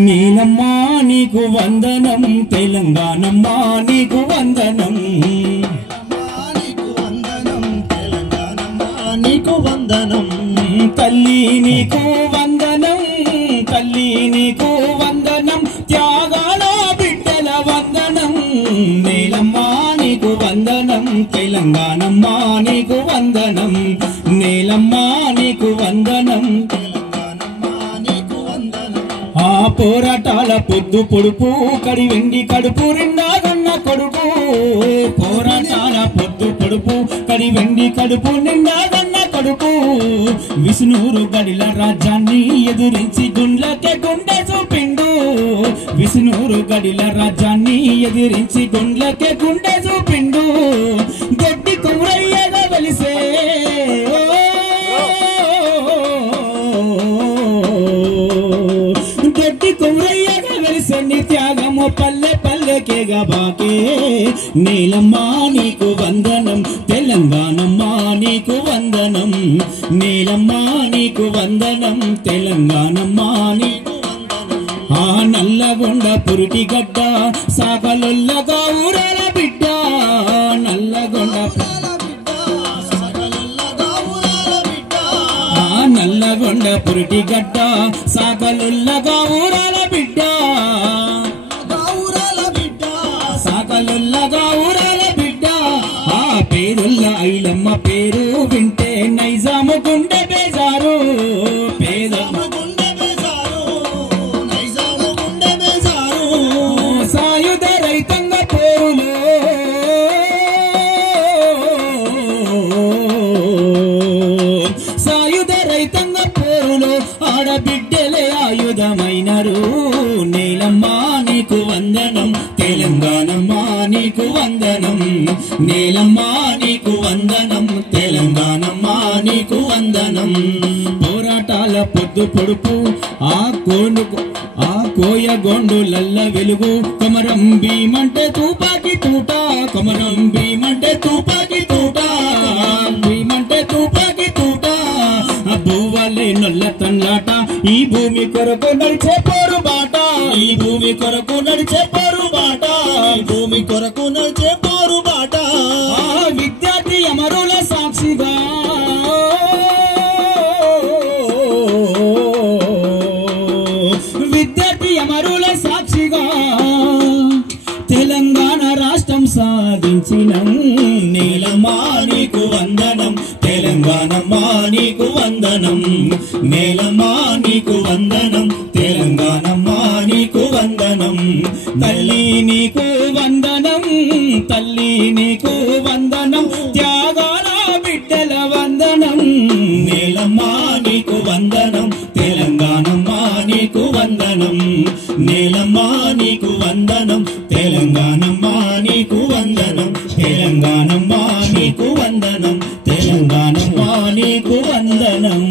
నీలమ్మా నీకు వందనం తెలంగాణమ్మా నీకు వందనం నీకు వందనం తల్లి నీకు వందనం తల్లి నీకు వందనం త్యాగాల బిడ్డల వందనం నీలమ్మా నీకు వందనం తెలంగాణమ్మా నీకు వందనం నీలమ్మా నీకు వందనం ఆ పోరాటాల పొద్దు పొడుపు కడి వెండి కడుపు నిండాగన్న కొడుకు పోరాటాల పొద్దు పొడుపు కడి వెండి కడుపు నిండాగన్న కొడుకు విష్ణూరు గడిల రాజ్యాన్ని ఎదురించి గుండ్లకే గుండె చూపిండు విష్ణూరు గడిల రాజ్యాన్ని ఎదిరించి గుండ్లకే గుండె చూపిండు గడ్డి కుమ్రయ్యగా వెలిసే కుమ్రయ్యగా వెలిసెన్ని త్యాగము పల్లె పల్లెకేగా బాకే నీలమ్మా నీకు వందనం తెలంగాణమ్మా నీకు వందనం నీలమ్మా నీకు వందనం తెలంగాణమ్మా నీకు వందనం ఆ నల్లగొండ పురిటి గడ్డ సాగలొల్లగా ఊరల బిడ్డ నల్లగొండ నల్లగొండ పురిటి గడ్డ సాగలుల్లగా ఊరాల బిడ్డ సాగలుల్లగా ఊరాల బిడ్డ ఆ పేరుల్ల ఐలమ్మ పేరు వింటే నైజాము గుండె బేజారు పేదమ్మ సాయుధ రైతంగ పేరులో సాయుధ రైతంగ పేరులో ఆడబిడ్డలే ఆయుధమైనరు నీలమ్మా నీకు వందనం తెలంగాణమ్మా నీకు వందనం నీలమ్మా నీకు వందనం తెలంగాణమ్మా నీకు వందనం పోరాటాల పొద్దు పొడుపు ఆ కోయగొండులల్ల వెలుగు కొమరం భీమంటే తుపాకి తూట కొమరం భీమంటే తుపాకి తూట భీమంటే తుపాకి తూట భూవలే నొల్ల తన్లాట ఈ భూమి కొరకు నడిచే పోరు బాట ఈ భూమి కొరకు నడిచే పోరు బాట భూమి కొరకు నడిచే పోరు బాట విద్యార్థి అమరుల సాక్షిగా విద్యార్థి అమరుల సాక్షిగా తెలంగాణ రాష్ట్రం సాధించిన నీలమ్మా నీకు వందనం తెలంగాణమ్మా నీకు వందనం నీలమ్మా నీకు వందనం తెలంగాణమ్మా నీకు వందనం తల్లి నీకు వందనం తల్లి నీకు వందనం త్యాగాల బిడ్డల వందనం నీలమ్మా నీకు వందనం తెలంగాణమ్మా నీకు వందనం నీలమ్మా నీకు వందనం తెలంగాణమ్మా నీకు వందనం తెలంగాణమ్మా నీకు వందనం తెలంగాణమ్మా నీకు వందనం